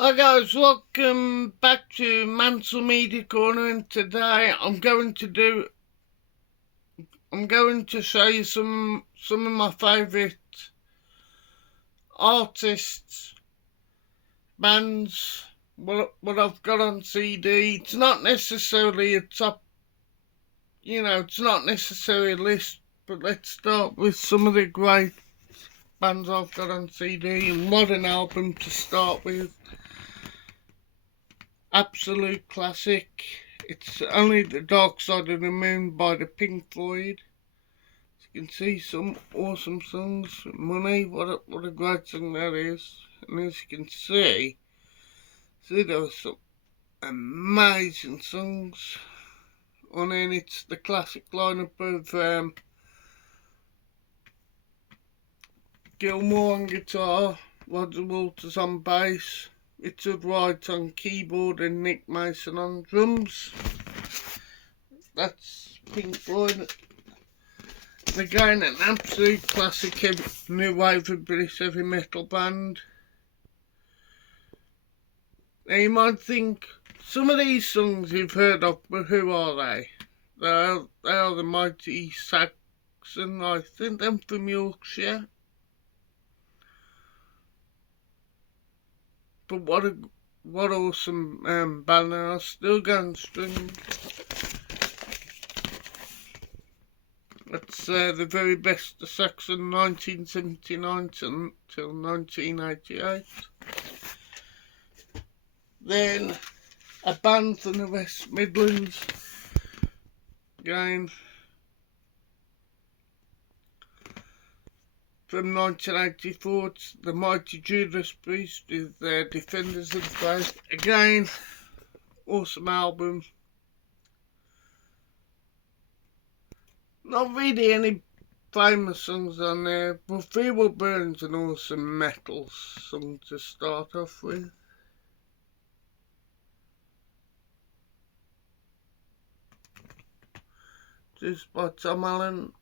Hi guys, welcome back to Mansell Media Corner, and today I'm going to show you some of my favourite artists, bands, what I've got on CD. It's not necessarily a top, it's not necessarily a list, but let's start with some of the great bands I've got on CD and modern album to start with. Absolute classic. It's Only the Dark Side of the Moon by the Pink Floyd. As you can see, some awesome songs. Money, what a great song that is. And as you can see there are some amazing songs on it. It's the classic lineup of Gilmour on guitar, Roger Waters on bass, Richard Wright on keyboard, and Nick Mason on drums. That's Pink Floyd. Again, an absolute classic new wave of British heavy metal band. Now you might think, some of these songs you've heard of, but who are they? They are the Mighty Saxon. I think them from Yorkshire. But what awesome band, they are still going strong. That's the very best of Saxon, 1979 till 1988. Then a band from the West Midlands, again from 1984, it's the Mighty Judas Priest with Defenders of the Faith. Again, awesome album. Not really any famous songs on there, but Fear Will Burn's an awesome metal song to start off with. Just by Tom Allen.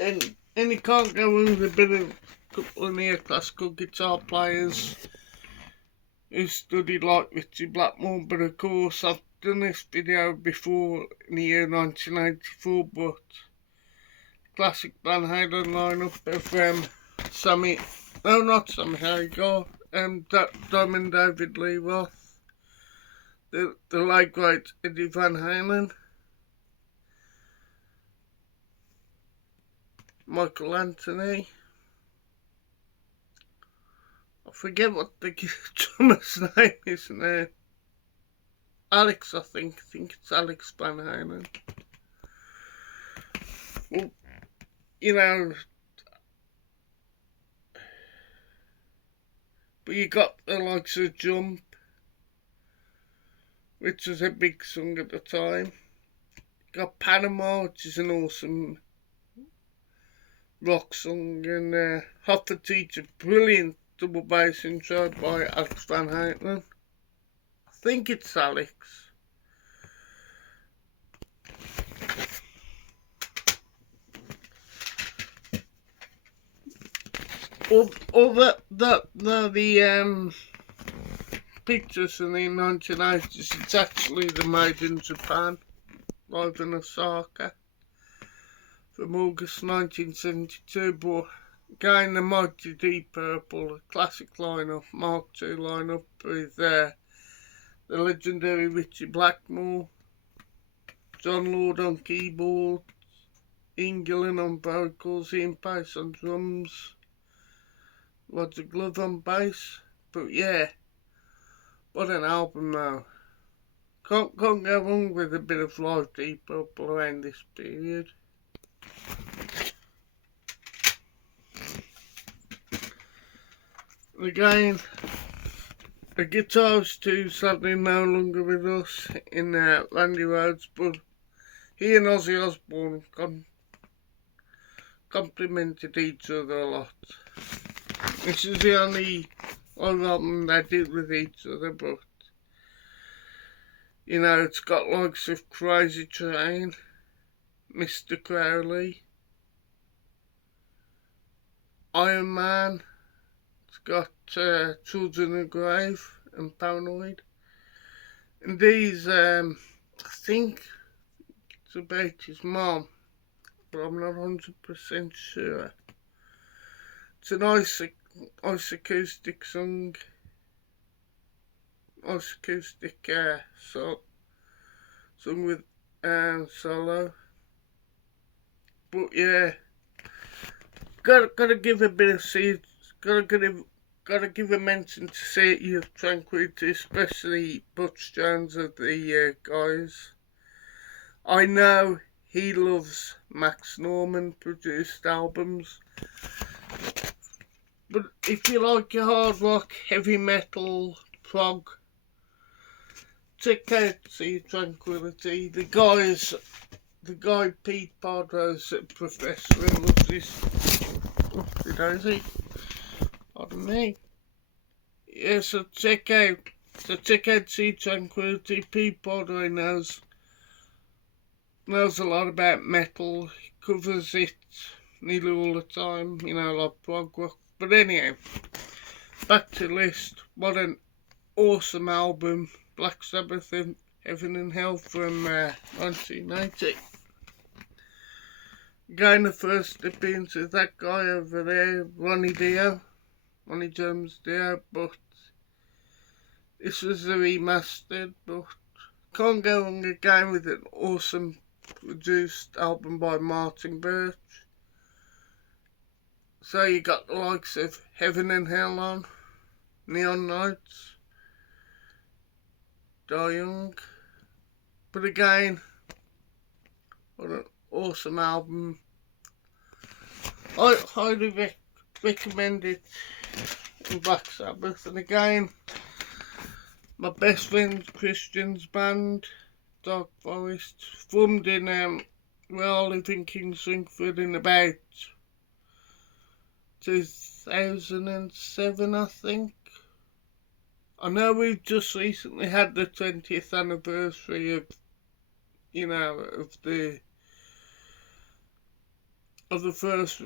And you can't go with a bit of couple of neoclassical guitar players who studied like Richie Blackmore, but of course I've done this video before in the year 1984, but classic Van Halen lineup of Sammy Hagar, Diamond David Lee Roth, the late great Eddie Van Halen, Michael Anthony. I forget what the drummer's name is now. Alex, I think it's Alex Van Halen. Well, but you got the likes of Jump, which was a big song at the time. You got Panama, which is an awesome rock song, and Hot for Teacher, brilliant double bass intro by Alex Van Halen. I think it's Alex. All the pictures from the 1980s, it's actually the Made in Japan, live in Osaka, from August 1972, but again the Mighty Deep Purple, a classic lineup, Mark II lineup with the legendary Richie Blackmore, John Lord on keyboard, Ian Gillan on vocals, Ian Pace on drums, Roger Glove on bass. But yeah, what an album though. Can't go wrong with a bit of live Deep Purple around this period. Again, the guitarist who's sadly no longer with us in Randy Rhoads, but he and Ozzy Osbourne complemented each other a lot. This is the only album they did with each other, but it's got likes of Crazy Train, Mr. Crowley, Iron Man. It's got Children of the Grave and Paranoid. And these, I think it's about his mom, but I'm not 100% sure. It's an ice acoustic song. Ice acoustic song with solo. But yeah, gotta give a bit of seed. Gotta give a mention to City of Tranquility, especially Butch Jones of the Guys. I know he loves Max Norman produced albums, but if you like your hard rock, heavy metal, prog, check out City of Tranquility. The guy Pete Podrose at Professor and loves this. Oopsie daisy. Pardon me. Yeah, so check out Sea Tranquility. Pete Podrose knows a lot about metal. He covers it nearly all the time, like prog rock. But anyhow, back to the list. What an awesome album. Black Sabbath and Heaven and Hell from 1990. Again, the first appearance is that guy over there, Ronnie James Dio, but this was the remastered, but can't go wrong again with an awesome produced album by Martin Birch. So you got the likes of Heaven and Hell on, Neon Nights, Die Young, but again, what an awesome album. I highly recommend it in Black Sabbath. And again, my best friend Christian's band, Dark Forest, formed in where I live in Kingswingford in about 2007, I think. I know we've just recently had the 20th anniversary of the first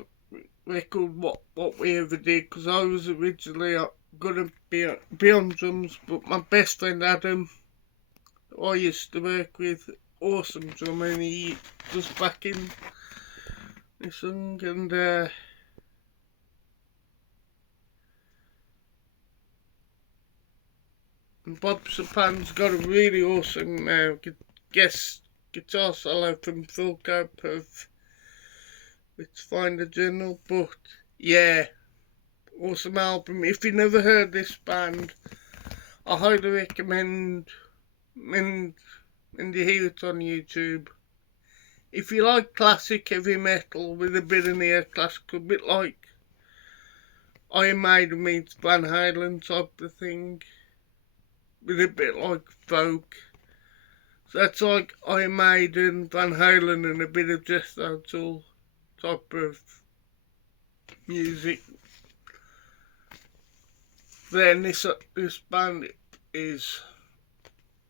record what we ever did, because I was originally gonna be on drums, but my best friend Adam, who I used to work with, awesome drummer, and he was back in the song, and Bob Sapan's got a really awesome guest guitar solo from Phil Cope of It's Find a Journal. But yeah, awesome album. If you never heard this band, I highly recommend and you hear it on YouTube. If you like classic heavy metal with a bit of neoclassical, a bit like Iron Maiden meets Van Halen type of thing, with a bit like folk. So that's like Iron Maiden, Van Halen, and a bit of Jethro Tull type of music. Then this band is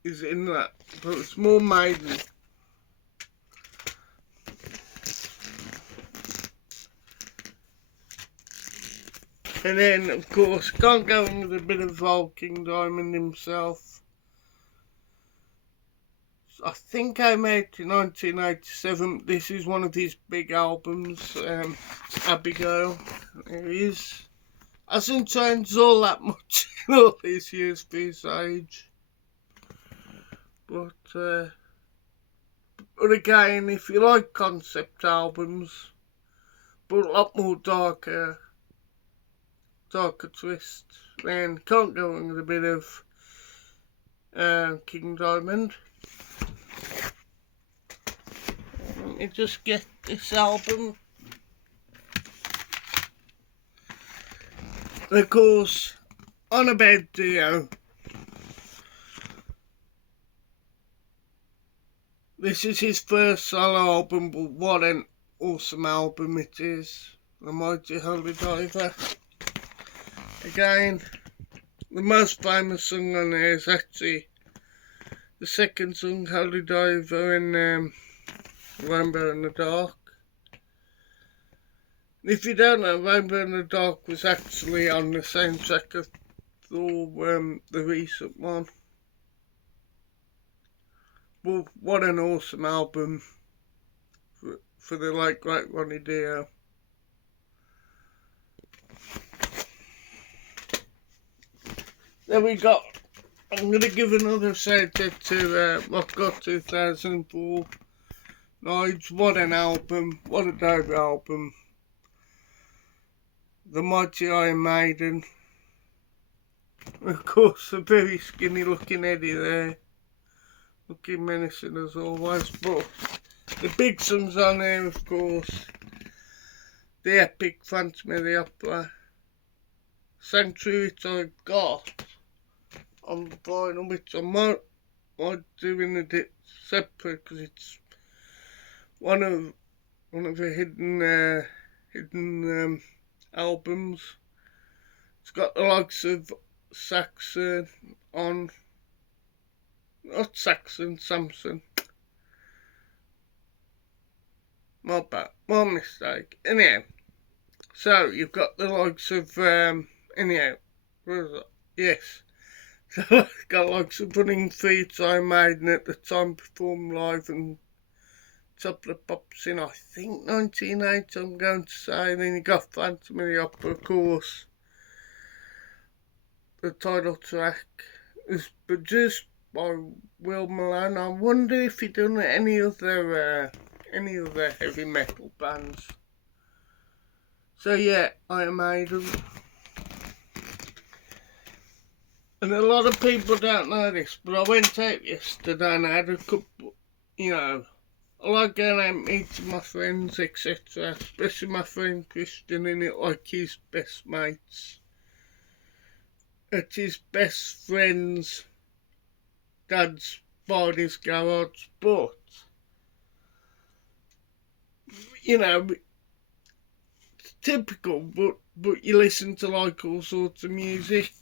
in that, but it's more Maiden. And then, of course, can't go on with a bit of King Diamond himself. I think I made it in 1987. This is one of his big albums, Abigail. It is. Hasn't changed all that much in all these years for his age. But again, if you like concept albums, but a lot more darker twist, then can't go wrong with a bit of King Diamond. Let me just get this album. And of course, On a Bed Dio. This is his first solo album, but what an awesome album it is. The Mighty Holy Diver. Again, the most famous song on there is actually the second song, Holy Diver, and Rainbow in the Dark. If you don't know, Rainbow in the Dark was actually on the soundtrack of the recent one. Well, what an awesome album for the late great Ronnie Dio. Then we got, I'm going to give another shout out to Rock God 2004. Nice, what an album, what a dope album. The Mighty Iron Maiden. Of course, the very skinny looking Eddie there. Looking menacing as always, but the big songs on there, of course. The epic Phantom of the Opera. Sanctuary, which I got on vinyl, which I might doing a bit separate because it's one of the hidden albums. It's got the likes of Saxon on, not Saxon, Samson. My bad, my mistake. Anyhow, so you've got the likes of anyhow, where was it? Yes. So got likes of Running Feet, Iron Maiden at the time, performed live and Top of the Pops in, I think, 1980, I'm going to say. Then you got Phantom of the Opera, of course. The title track is produced by Will Malone. I wonder if he done any other heavy metal bands. So yeah, Iron Maiden. And a lot of people don't know this, but I went out yesterday and I had a couple, I like going out meeting my friends, etc. Especially my friend Christian, in it like his best mates. At his best friend's dad's body's garage, but it's typical, but you listen to like all sorts of music.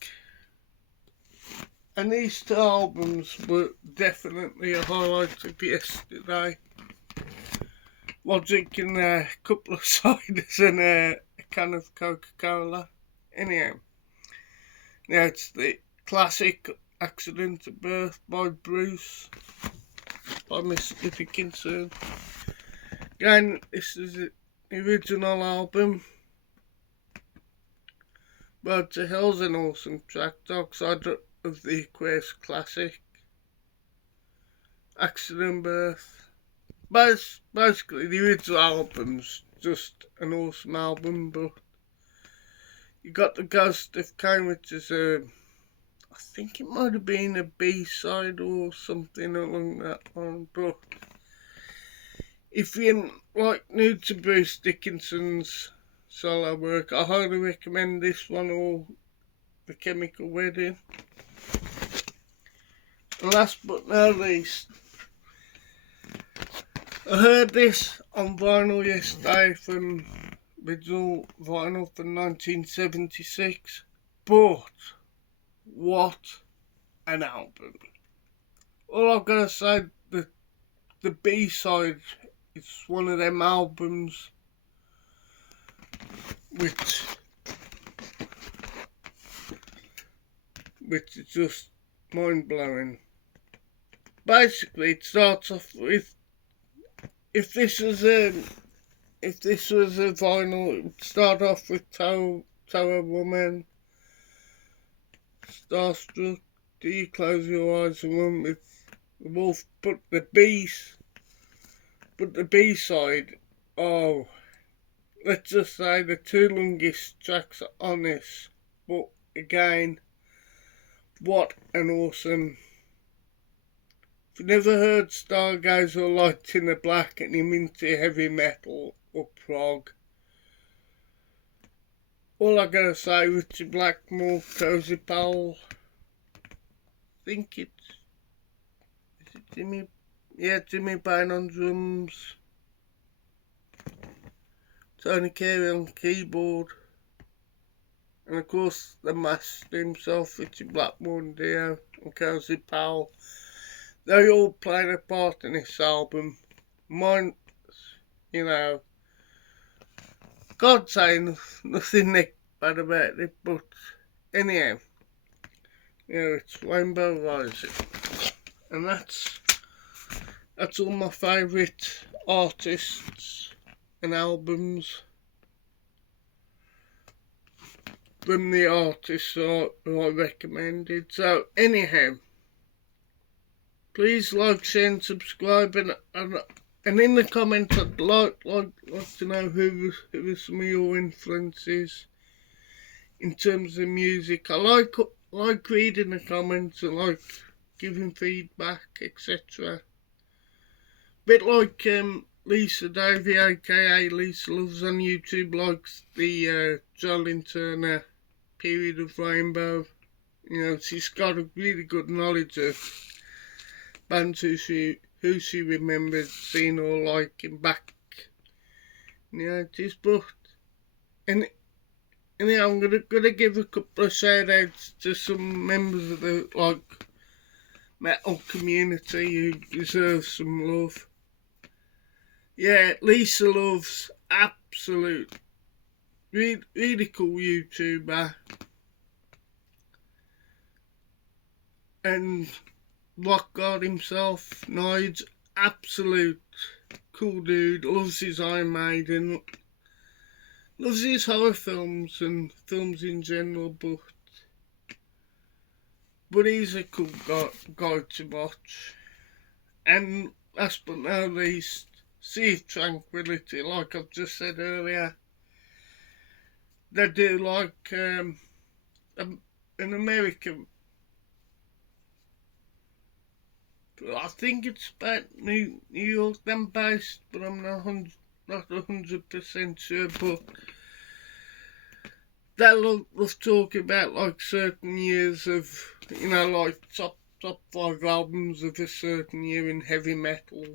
And these two albums were definitely a highlight of yesterday. While drinking a couple of ciders and a can of Coca-Cola. Anyhow, now it's the classic Accident at Birth by Bruce, by Mr. Dickinson. Again, this is the original album. Road to Hell's an awesome track. Dark Side of the Aquarius classic. Accident Birth. Basically, the original album's just an awesome album, but you got The Ghost of Cain, which is I think it might have been a B-side or something along that line, but if you're like new to Bruce Dickinson's solo work, I highly recommend this one or The Chemical Wedding. And last but not least, I heard this on vinyl yesterday from original vinyl from 1976, but what an album. All I've got to say, the B-side is one of them albums which is just mind-blowing. Basically, it starts off with, if this was a vinyl, it would start off with Tower Woman, Starstruck, Do You Close Your Eyes and Run with the Wolf, but the B-side, oh, let's just say the two longest tracks on this, but again, what an awesome. If you've never heard Stargazer or Light in the Black and you're into heavy metal or prog, all I gotta say, Richard Blackmore, Cozy Powell, I think is it Jimmy? Yeah, Jimmy Payne on drums, Tony Carey on keyboard, and of course the master himself, Richard Blackmore and Dio and Cozy Powell. They all played a part in this album. Mine, can't say nothing bad about it, but anyhow, it's Rainbow Rising, and that's all my favourite artists and albums from the artists who I recommended. So anyhow, please like, share and subscribe, and in the comments I'd like to know who are some of your influences in terms of music. I like reading the comments and like giving feedback, etc. Bit like Lisa Davey, aka Lisa Loves on YouTube, likes the Geraldine Turner period of Rainbow. She's got a really good knowledge of bands who she remembered seeing or liking back in the 80s. But anyhow, I'm gonna give a couple of shout outs to some members of the metal community who deserve some love. Yeah, Lisa Loves, absolute really cool YouTuber, and Rock God himself, Nides, absolute cool dude, loves his Iron Maiden, loves his horror films and films in general, but he's a cool guy to watch. And last but not least, Sea of Tranquility, like I've just said earlier. They do like in America, I think it's about New York them based, but I'm not 100% sure. But they love talking about like certain years of, like top 5 albums of a certain year in heavy metal,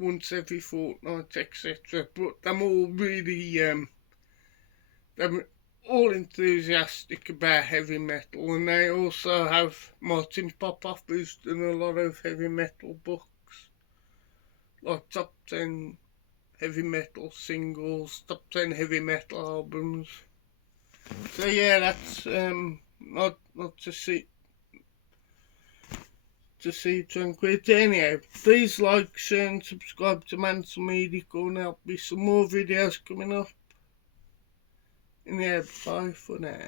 once every fortnight, etc. But I'm all really they're all enthusiastic about heavy metal, and they also have Martin Popoff, who's done a lot of heavy metal books, like top 10 heavy metal singles, top 10 heavy metal albums. So yeah, that's not to see Tranquility. Anyhow, please like, share and subscribe to Mansell Media Corner. There'll be some more videos coming up. And yeah, bye for now.